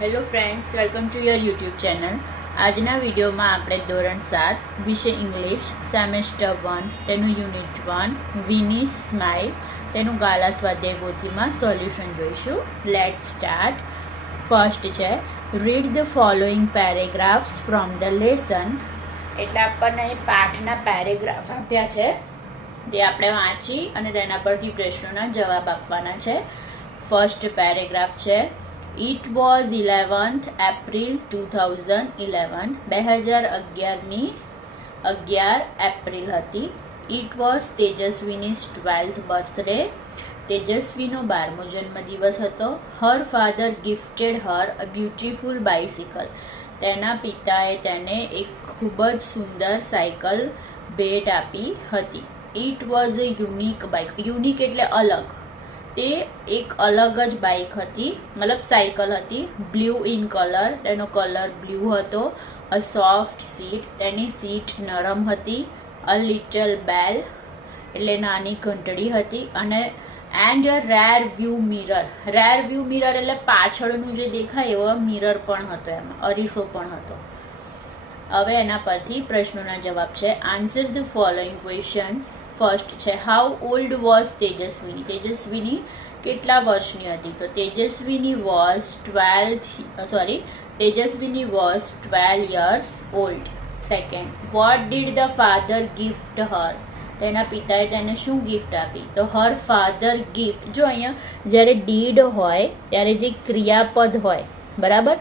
Hello friends, welcome to your YouTube channel. આજના વિડીયોમાં આપણે ધોરણ 7 વિષય ઇંગ્લિશ સેમેસ્ટર 1 તેનું યુનિટ 1 વિનીસ સ્માઇલ તેનું ગાલા સ્વાધ્યાય પોથીમાં સોલ્યુશન જોઈશું. Late start. ફર્સ્ટ છે read the following paragraphs from the lesson. એટલે આપણને પાઠના પેરેગ્રાફ આપ્યા છે, તે આપણે વાંચી અને તેના પરથી પ્રશ્નોના જવાબ આપવાના છે. ફર્સ્ટ પેરેગ્રાફ છે It was 11th April 2011. 2011ની 11 April હતી. It was Tejaswini's 12th birthday. તેજસ્વીનો 12મો જન્મદિવસ હતો. Her father gifted her a beautiful bicycle. તેના પિતાએ તેને એક ખૂબ જ સુંદર સાયકલ ભેટ આપી હતી. It was a unique bike. Unique એટલે અલગ. તે એક અલગ જ બાઇક હતી, મતલબ સાયકલ હતી. બ્લુ ઇન કલર, તેનો કલર બ્લુ હતો. અ સોફ્ટ સીટ, તેની સીટ નરમ હતી. અ લિટલ બેલ એટલે નાની ઘંટડી હતી. અને and a rear view mirror. Rare view mirror એટલે પાછળનું જે દેખાય એવો મિરર પણ હતો, એમાં અરીસો પણ હતો. હવે એના પરથી પ્રશ્નોના જવાબ છે. Answer the following questions. First છે how old was Tejaswini. Tejaswini કેટલા વર્ષની હતી? તો Tejaswini was 12 years old. Second, what did the father gift her. તેના પિતાએ તેને શું ગિફ્ટ આપી? તો હર ફાધર ગિફ્ટ. જો અહીંયા જ્યારે ડીડ હોય ત્યારે જે ક્રિયાપદ હોય, બરાબર,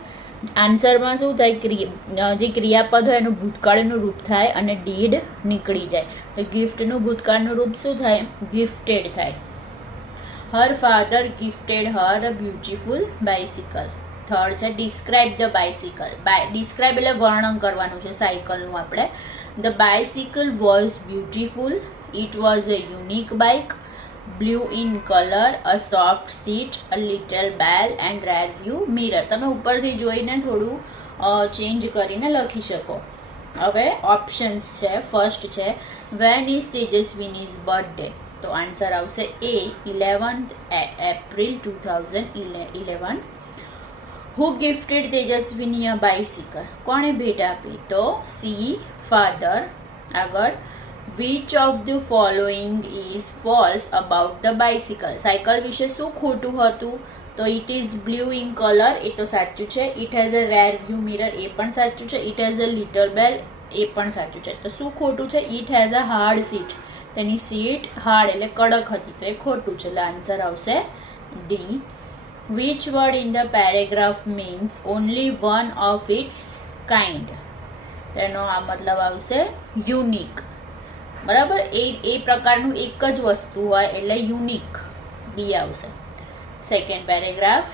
આન્સરમાં શું થાય, જે ક્રિયાપદ હોય એનું ભૂતકાળનું રૂપ થાય અને ડીડ નીકળી જાય. તો ગિફ્ટનું ભૂતકાળનું રૂપ શું થાય? ગિફ્ટેડ થાય. Her father gifted her a beautiful bicycle. Third છે ડિસ્ક્રાઇબ ધ બાઇસિકલ. ડિસ્ક્રાઇબ એટલે વર્ણન કરવાનું છે સાયકલનું આપણે. The bicycle was beautiful. It was a unique bike. Blue in colour. A soft seat. A little bell and rare view mirror. તમે ઉપરથી જોઈને થોડું ચેન્જ કરીને લખી શકો. હવે ઓપ્શન્સ છે. ફર્સ્ટ છે વેન ઇઝ તેજસ્વીનીઝ બર્થડે. તો આન્સર આવશે A 11th April 2011. Who gifted Tejaswini a bicycle. કોણે ભેટ આપી? તો સી ફાધર. આગળ which of the following is false about the bicycle. Cycle વિશે શું ખોટું હતું? તો it is blue in colour, એ તો સાચું છે. It has a rear view mirror, એ પણ સાચું છે. It has a little bell, એ પણ સાચું છે. તો શું ખોટું છે? It has a hard seat. તેની સીટ હાર્ડ એટલે કડક હતી, તો એ ખોટું છે. એટલે આન્સર આવશે D. Which word in the paragraph means only one of its kind. તેનો આ મતલબ આવશે યુનિક. બરાબર, એ પ્રકારનું એક જ વસ્તુ હોય એટલે યુનિક. બી આવશે. સેકન્ડ પેરેગ્રાફ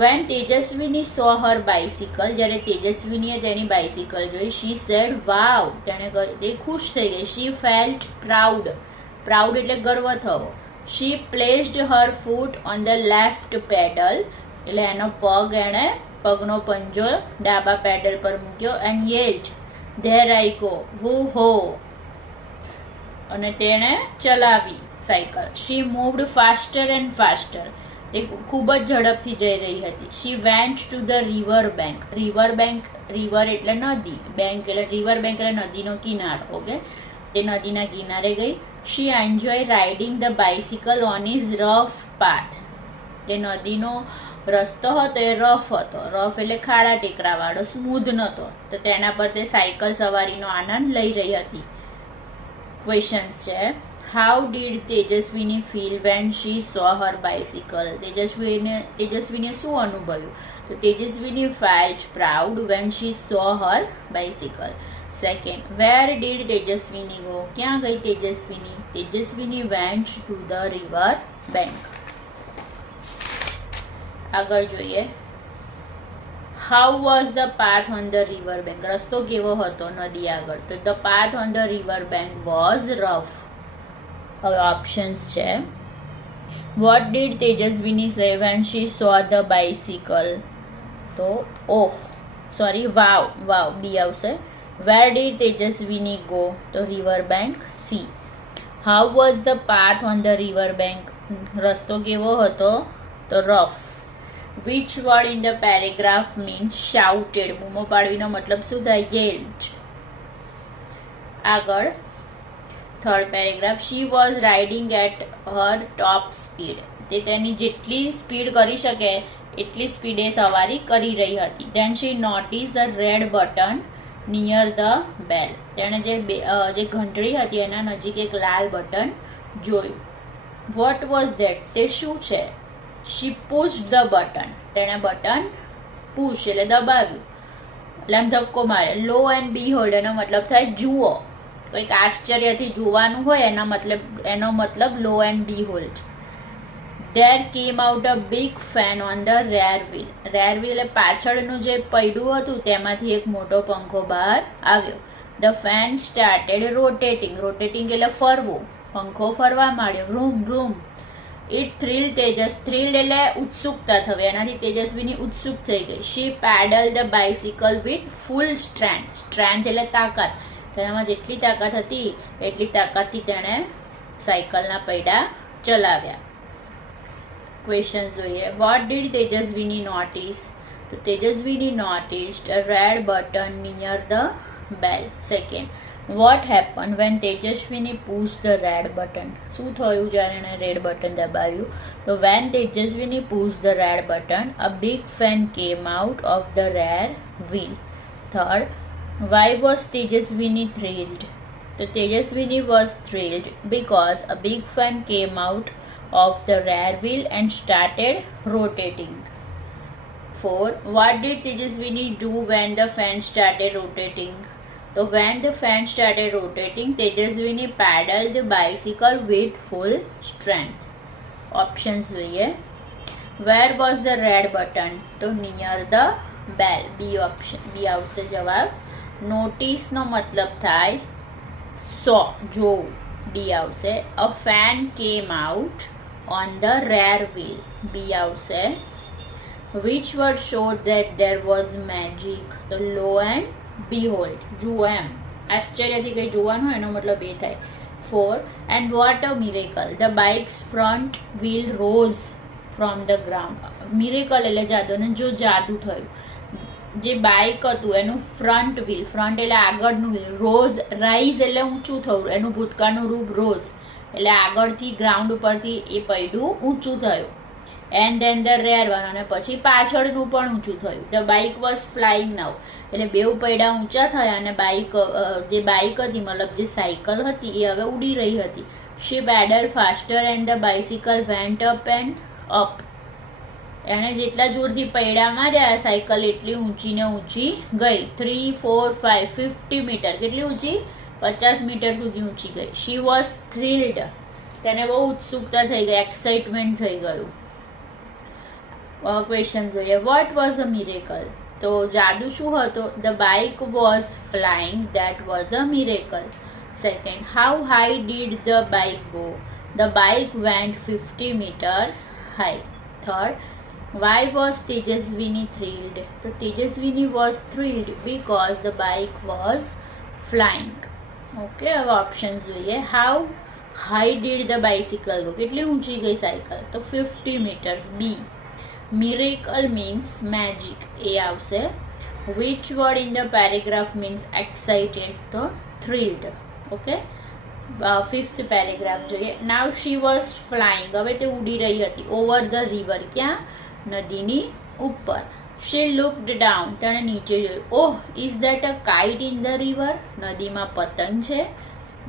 વેન તેજસ્વીની સો હર બાઇસિકલ. જ્યારે તેજસ્વીનીએ તેની બાઇસિકલ જોઈ, શી સેડ વાવ. તેણે તે ખુશ થઈ ગઈ. શી ફેલ્ટ પ્રાઉડ. પ્રાઉડ એટલે ગર્વ થવો. She placed her foot on the left pedal. એટલે એનો પગ, એણે પગનો પંજો ડાબા પેડલ પર મૂક્યો. And yelled there I go. Woo hoo. અને તેણે ચલાવી cycle. She moved faster and faster. એ ખૂબ જ ઝડપથી જઈ રહી હતી. She went to the river bank. River bank, river એટલે નદી, બેંક એટલે રિવર બેંક એટલે નદીનો કિનારો. ઓકે, તે નદીના કિનારે ગઈ. She enjoy riding the bicycle on is rough path. તે નદીનો રસ્તો હતો એ રફ હતો. રફ એટલે ખાડા ટેકરાવાળો, સ્મૂધ નહોતો. તો તેના પર તે સાયકલ સવારીનો આનંદ લઈ રહી હતી. ક્વેશ્ચન્સ છે how did Tejaswini feel when she saw her bicycle. તેજસ્વીને શું અનુભવ્યું? તો Tejaswini felt proud when she saw her bicycle. Second, where did Tejaswini go. ક્યાં ગઈ તેજસ્વીની? Tejaswini went to the river bank. આગળ જોઈએ how was the path on the river bank. રસ્તો કેવો હતો નદી આગળ? તો the path on the river bank was rough. હવે ઓપ્શન્સ છે વોટ ડીડ તેજસ્વીની સે van she saw the bicycle. તો વાવ. બી આવશે. Where did Tejaswini go. તો river bank. C. How was the path on the river bank. રસ્તો કેવો હતો? તો rough. Which word in the paragraph means shouted? બૂમો પાડવીનો મતલબ શું થાય? yelled. આગળ third paragraph. She was riding at her top speed. તે તેની જેટલી સ્પીડ કરી શકે એટલી સ્પીડે સવારી કરી રહી હતી. Then she noticed a red button near the bell. તેણે જે ઘંટડી હતી એના નજીક એક લાલ બટન જોયું. What was that? તે શું છે? She pushed the button. તેણે બટન પુશ એટલે દબાવ્યું, એટલે આમ ધક્કો મારે. લો એન્ડ behold એનો મતલબ થાય જુઓ, કંઈક આશ્ચર્યથી જોવાનું હોય એનો મતલબ law and behold. There came out a big fan on the rear wheel. rear wheel એટલે પાછળનું જે પૈડું હતું તેમાંથી એક મોટો પંખો બહાર આવ્યો. The fan started rotating. rotating એટલે ફરવું, પંખો ફરવા માંડ્યો. vroom vroom. It thrilled Tejas. thrilled એટલે ઉત્સુકતા થવી, એનાથી તેજસ્વીની ઉત્સુક થઈ ગઈ. She paddled the bicycle with full strength. strength એટલે તાકાત, તેનામાં જેટલી તાકાત હતી એટલી તાકાતથી તેણે સાયકલના પૈડા ચલાવ્યા. ક્વેશ્ચન જોઈએ. What did Tejaswini notice? તો તેજસ્વીની noticed a red button near the bell. Second, what happened when Tejaswini pushed the red button? શું થયું જ્યારે એણે રેડ બટન દબાવ્યું? તો when Tejaswini pushed the red button, a big fan came out of the rear wheel. Third, why was Tejaswini thrilled? So Tejaswini was thrilled because a big fan came out of the rear wheel and started rotating. 4. What did Tejaswini do when the fan started rotating? So when the fan started rotating, Tejaswini paddled the bicycle with full strength. Options જોઈએ. Where was the red button? So near the bell. B option. B આવશે જવાબ. Notice નો મતલબ થાય saw, જોવું. D આવશે. A fan came out on the rear wheel. B આવશે. Which word showed that there was magic? The lo and behold. જુઓ એમ આશ્ચર્યથી કંઈ જોવાનું હોય એનો મતલબ એ થાય. 4. And what a miracle. The bike's front wheel rose from the ground. Miracle એટલે જાદુ, અને જો જાદુ થયું, જે બાઇક હતું એનું ફ્રન્ટ વ્હીલ, ફ્રન્ટ એટલે આગળનું વ્હીલ, રોઝ રાઇઝ એટલે ઊંચું થયું, એનું ભૂતકાળનું રૂપ રોઝ એટલે આગળથી ગ્રાઉન્ડ ઉપરથી એ પૈડું ઊંચું થયું. And then the rare one, અને પછી પાછળનું પણ ઊંચું થયું. ધ બાઇક વોઝ ફ્લાઇંગ નાઉ એટલે બેઉ પૈડા ઊંચા થયા અને જે બાઇક હતી મતલબ જે સાયકલ હતી એ હવે ઉડી રહી હતી. She pedal faster and the bicycle went up and up. એણે જેટલા જોરથી પૈડા માર્યા સાયકલ એટલી ઊંચી ને ઊંચી ગઈ. 3, 4, 5, 50 મીટર. કેટલી ઊંચી? 50 મીટર સુધી ઊંચી ગઈ. She was thrilled. તેને બહુ ઉત્સુકતા થઈ ગઈ, એક્સાઇટમેન્ટ થઈ ગયું. ક્વેશ્ચન જોઈએ. What was a miracle? તો જાદુ શું હતો? The bike was flying. That was a miracle. Second, how high did the bike go? The bike went 50 metres high. Third, why was Tejaswini thrilled? So Tejaswini was thrilled because the bike was flying. Okay, હવે option જોઈએ. How high did the bicycle go? કેટલી ઊંચી ગઈ cycle? તો 50 meters. B. Miracle means magic. A આવશે. Which word in the paragraph means excited? તો thrilled. Okay. Fifth paragraph જોઈએ. Now she was flying. હવે તે ઉડી રહી હતી. Over the river. ક્યાં? નદીની ઉપર. She looked down. તેણે નીચે જોયું. Oh, is that a kite in the river? નદીમાં પતંગ છે.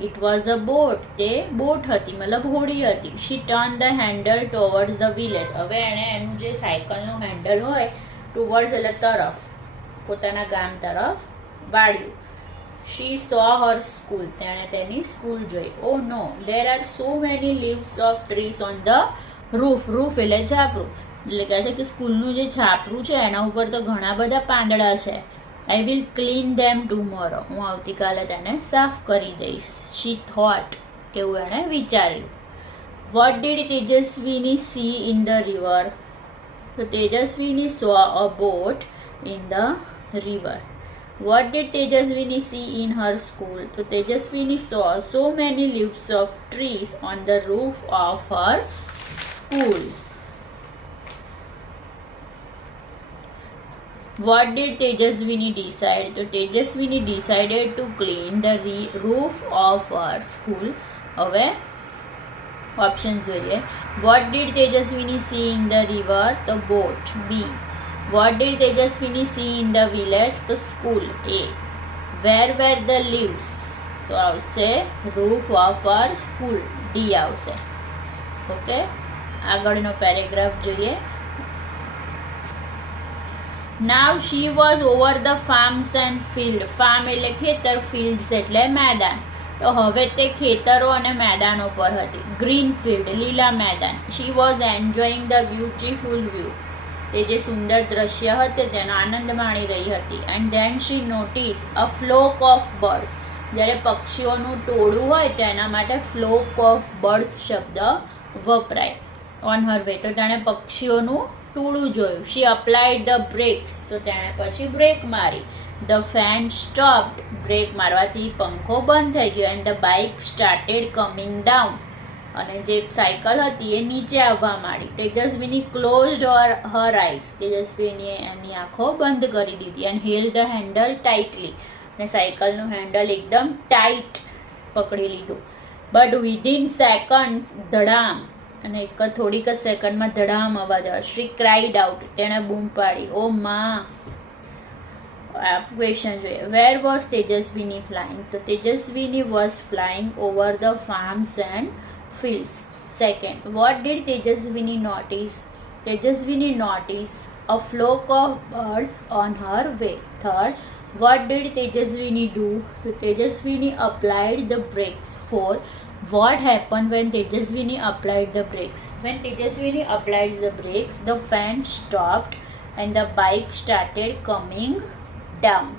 It was a boat. તે બોટ હતી મતલબ હોડી હતી. She turned the handle towards the village. હવે એણે એનું જે સાયકલનું હેન્ડલ હોય towards એટલે તરફ, પોતાના ગામ તરફ વાળ્યું. She saw her school. તેણે તેની સ્કૂલ જોઈ. Oh no, there are so many leaves of trees on the roof. Roof એટલે છાપરું. એટલે કહે છે કે સ્કૂલનું જે છાપરું છે એના ઉપર તો ઘણા બધા પાંદડા છે. I will clean them tomorrow. હું આવતીકાલે તેને સાફ કરી દઈશ. She thought. એવું એણે વિચાર્યું. What did Tejaswini see in the river? So Tejaswini saw a boat in the river. What did Tejaswini see in her school? So Tejaswini saw so many leaves of trees on the roof of her school. What did Tejaswini decide? તો તેજસ્વીની decided to clean the roof of her school. હવે option જોઈએ. What did Tejaswini see in the river? તો boat. B. What did Tejaswini see in the village? તો school. A. Where were the leaves? તો આવશે roof of her school. D આવશે. Okay, આગળનો paragraph જોઈએ. Now she was over the farms and field. farm એટલે ખેતર, fields એટલે મેદાન. તો હવે તે ખેતરો અને મેદાનો પર હતી. ગ્રીન ફિલ્ડ લીલા મેદાન. She was enjoying the beautiful view. તે જે સુંદર દ્રશ્ય હતું તેનો આનંદ માણી રહી હતી. And then she noticed a flock of birds. જ્યારે પક્ષીઓનું ટોળું હોય તો એના માટે flock of birds શબ્દ વપરાય. On her way, તો તેણે પક્ષીઓનું ટોળું જોયું. She applied the brakes. તો તેણે પછી બ્રેક મારી. The fan stopped. બ્રેક મારવાથી પંખો બંધ થઈ ગયો. And the bike started coming down. અને જે સાયકલ હતી એ નીચે આવવા માંડી. તેજસ્વીની closed her eyes. તેજસ્વીની એમની આંખો બંધ કરી દીધી. And held the handle tightly. અને સાયકલનું હેન્ડલ એકદમ ટાઈટ પકડી લીધું. But within seconds, ધડામ, અને એક થોડીક જ સેકન્ડમાં ધડામ અવાજ આવે. She cried out. તેણે બૂમ પાડી. ઓ માં. ક્વેશ્ચન જોઈએ. Where was Tejaswini flying? તો તેજસ્વીની was flying over the farms and fields. Second, what did Tejaswini notice? Tejaswini noticed a flock of birds on her way. Third, what did Tejaswini do? So Tejaswini applied the brakes. Fourth, what happened when Tejaswini applied the brakes? When Tejaswini applied the brakes, the fan stopped and the bike started coming down.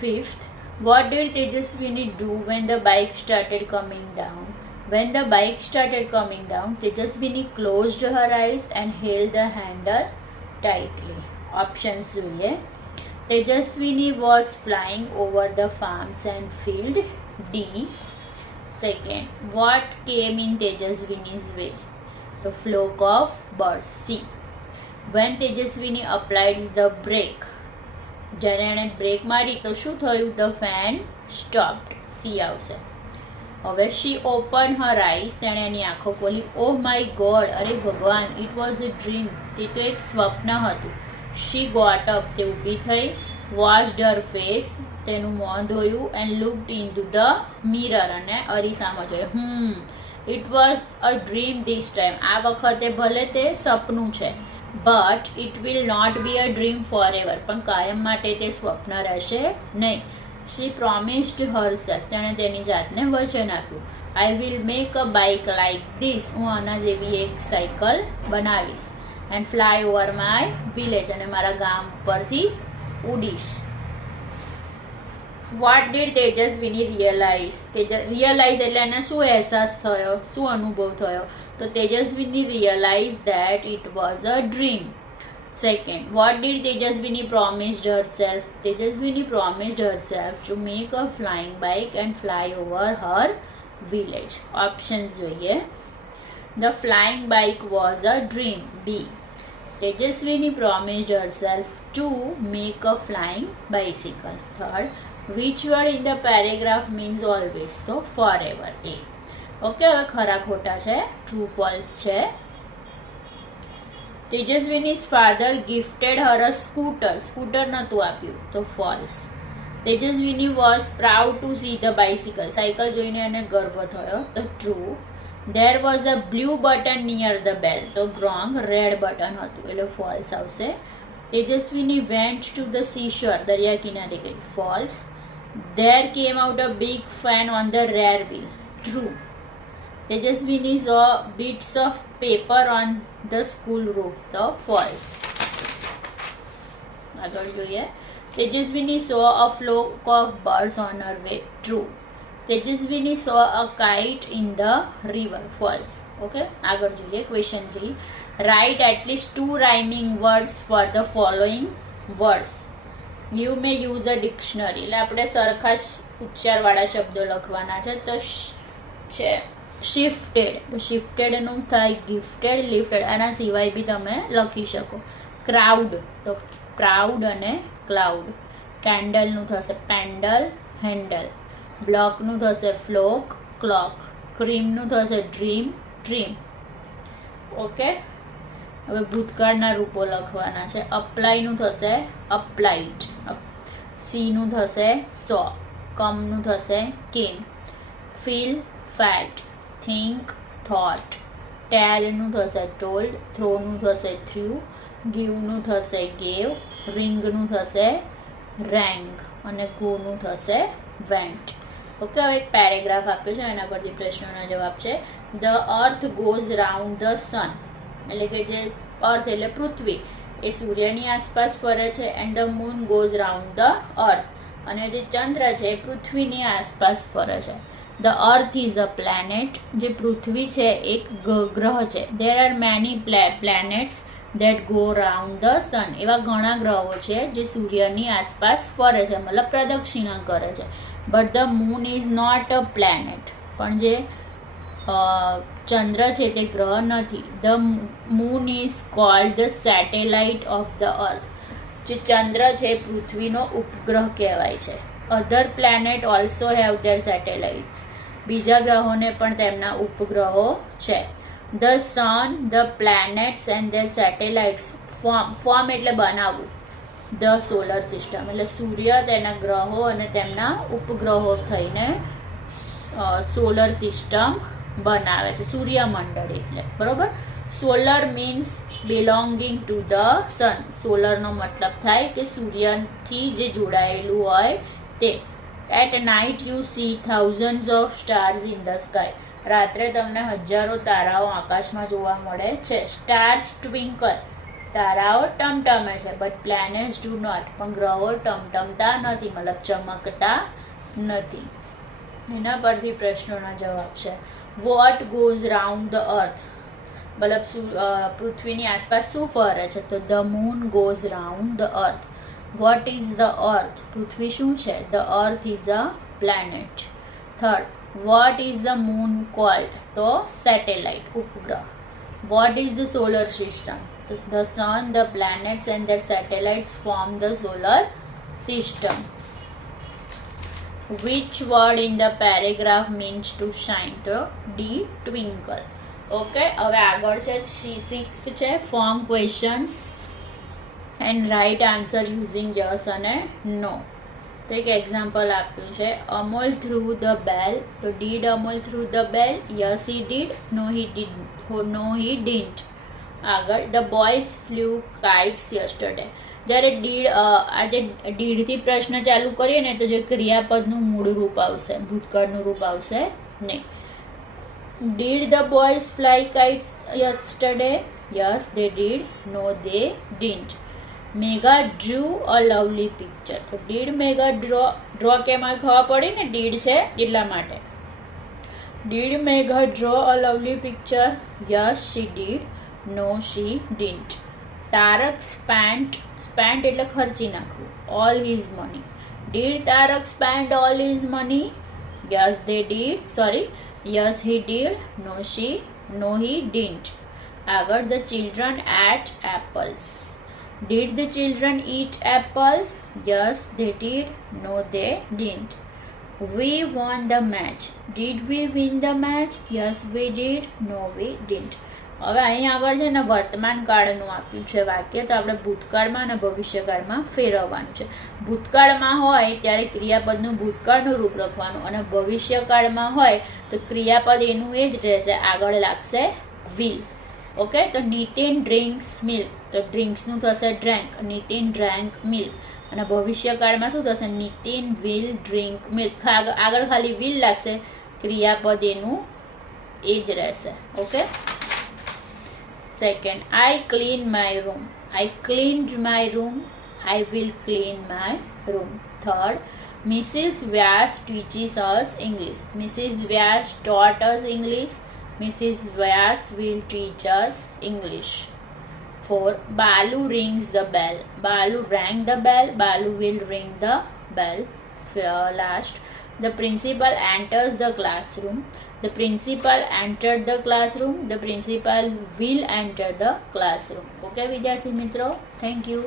Fifth, what did Tejaswini do when the bike started coming down? When the bike started coming down, Tejaswini closed her eyes and held the handle tightly. Options જોઈએ. Tejaswini was flying over the farms and field. D. Second, what came in Tejaswini's way? The flock of birds. C. When Tejaswini applied the brake. જ્યારે એણે break મારી તો શું થયું? The fan stopped. C આવશે. હવે she opened her eyes. તેણે એની આંખો ખોલી. Oh my God. અરે ભગવાન. It was a dream. તે તો એક સ્વપ્ન હતું. She got up. તે ઊભી થઈ. Washed her face. તેનું મોં ધોયું. And looked into the mirror. અને અરીસામાં જોયું. It was a dream this time. આ વખતે ભલે તે સપનું છે. But it will not be a dream forever. પણ કાયમ માટે તે સ્વપ્ન રહેશે નહીં. She promised herself. તેણે તેની જાતને વચન આપ્યું. I will make a bike like this. હું આના જેવી એક સાયકલ બનાવીશ. And fly over my village. અને મારા ગામ પરથી ઉડીશ. What did Tejaswini realize? Realize એટલે એને શું અહેસાસ થયો, શું અનુભવ થયો? તો Tejaswini realized that it was a dream. Second, what did Tejaswini promised herself? Tejaswini promised herself to make a flying bike and fly over her village. Options જોઈએ. The flying bike was a dream. B. Tejaswini promised herself to make a flying bicycle. Third, which word in the paragraph means always? તો forever. A. Okay, હવે ખરા ખોટા છે, true false છે. Tejaswini's father gifted her a scooter. Scooter નહોતું આપ્યું, તો false. Tejaswini was proud to see the bicycle. Cycle જોઈને એને ગર્વ થયો, તો true. There was a blue button near the bell. તો wrong. રેડ બટન હતું એટલે false આવશે. Tejaswini went to the seashore. દરિયા કિનારે ગઈ. False. There came out a big fan on the rear wheel. True. Tejaswini saw bits of paper on the school roof. The false. આગળ જોઈએ. Tejaswini saw a flock of birds on her way. True. Tejaswini saw a kite in the river. False. Okay. આગળ જોઈએ. Question 3. Write at least 2 rhyming words for the following words. You may use a dictionary. એટલે આપણે સરખા ઉચ્ચારવાળા શબ્દો લખવાના છે. તો છે shifted. તો shifted નું થાય gifted, lifted. આના સિવાય બી તમે લખી શકો. Crowd. તો પ્રાઉડ અને ક્લાઉડ. કેન્ડલનું થશે પેન્ડલ, હેન્ડલ. બ્લોકનું થશે ફ્લોક, ક્લોક. ક્રીમનું થશે ડ્રીમ, ડ્રીમ. ઓકે, હવે ભૂતકાળના રૂપો લખવાના છે. અપ્લાયનું થશે અપ્લાઇડ. સીનું થશે સો. કમનું થશે came. Feel, felt. Think, thought. ટેલનું થશે ટોલ્ડ. થ્રોનું થશે થ્રુ. ગીવનું થશે ગેવ. રિંગનું થશે રેંગ અને ગોનું થશે વેન્ટ. ઓકે, હવે એક પેરેગ્રાફ આપ્યો છે, એના પરથી પ્રશ્નોના જવાબ છે. The earth goes round the sun, એટલે કે જે અર્થ એટલે પૃથ્વી એ સૂર્યની આસપાસ ફરે છે. And the moon goes round the અર્થ, અને જે ચંદ્ર છે એ પૃથ્વીની આસપાસ ફરે છે. The earth is a planet, જે પૃથ્વી છે એક ગ્રહ છે. There are many planets that go round the sun, એવા ઘણા ગ્રહો છે જે સૂર્યની આસપાસ ફરે છે, મતલબ પ્રદક્ષિણા કરે છે. But the moon is not a planet, પણ જે ચંદ્ર છે તે ગ્રહ નથી. The moon is called the satellite of the earth, જે ચંદ્ર છે પૃથ્વીનો ઉપગ્રહ કહેવાય છે. Other planet also have their satellites, બીજા ગ્રહોને પણ તેમના ઉપગ્રહો છે. The sun, the planets and their satellites form એટલે બનાવવું ધ સોલર સિસ્ટમ, એટલે સૂર્ય, તેના ગ્રહો અને તેમના ઉપગ્રહો થઈને સોલર સિસ્ટમ બનાવે છે, સૂર્યમંડળ એટલે, બરોબર. Solar means belonging to the sun, સોલરનો મતલબ થાય કે સૂર્યથી જે જોડાયેલું હોય તે. At night you see thousands of stars in the sky, રાત્રે તમને હજારો તારાઓ આકાશમાં જોવા મળે છે. સ્ટાર્સ ટ્વિંકલ, તારાઓ ટમટમે છે. બટ પ્લેનેટ્સ ડુ નોટ, પણ ગ્રહો ટમટમતા નથી, મતલબ ચમકતા નથી. એના પરથી પ્રશ્નોના જવાબ છે. What goes round the earth, મતલબ પૃથ્વીની આસપાસ શું ફરે છે? તો the moon goes round the earth. What is the earth, પૃથ્વી શું છે? The earth is a planet. Third, what is the moon called? તો સેટેલાઇટ, ઉપગ્રહ. What is the solar system? તો the sun, the planets and their satellites form the solar system. Which word in the paragraph means to shine? તો D, twinkle. Okay, હવે આગળ છે 6 છે form questions and write answer using yes અને નો. તો એક example આપ્યું છે. અમોલ થ્રુ ધ બેલ, તો did Amol through the bell? Yes he did. No he didn't. આગળ, the boys flew kites yesterday. જ્યારે આજે ડીડથી પ્રશ્ન ચાલુ કરીએ ને તો જે ક્રિયાપદનું મૂળ રૂપ આવશે, ભૂતકાળનું રૂપ આવશે નહીં. Did the boys fly kites yesterday? Yes they did. No they didn't. Megha drew a lovely picture, તો ડીડ મેગા ડ્રો કેમાં ખબર પડી ને ડીડ છે એટલા માટે. Did Megha draw a lovely picture? Yes she did. No she didn't. Tarak spent એટલે ખર્ચી નાખવું, all his money. Did Tarak spend all his money? Yes they did. Sorry, yes he did. No he didn't. આગળ, the children ate apples. Did the children eat apples? Yes they did. No they didn't. We won the match. Did we win the match? Yes we did. No we didn't. હવે અહીં આગળ છે ને વર્તમાન કાળનું આપ્યું છે વાક્ય, તો આપણે ભૂતકાળમાં અને ભવિષ્યકાળમાં ફેરવવાનું છે. ભૂતકાળમાં હોય ત્યારે ક્રિયાપદનું ભૂતકાળનું રૂપ લખવાનું, અને ભવિષ્યકાળમાં હોય તો ક્રિયાપદ એનું એ જ રહેશે, આગળ લાગશે વિલ. ઓકે, તો નીતિન ડ્રિંક્સ મિલ્ક, તો ડ્રિંક્સનું થશે ડ્રેન્ક. Nitin drank milk. અને ભવિષ્યકાળમાં શું થશે? Nitin will drink milk. આગળ ખાલી વિલ લાગશે, ક્રિયાપદ એનું એ જ રહેશે. Okay. Second, I clean my room. I cleaned my room. I will clean my room. Third, Mrs. Vyas teaches us English. Mrs. Vyas taught us English. Mrs. Vyas will teach us English. 4, Balu rings the bell. Balu rang the bell. Balu will ring the bell. Last, the principal enters the classroom. The principal entered the classroom. The principal will enter the classroom. Okay, વિદ્યાર્થી મિત્રો, thank you.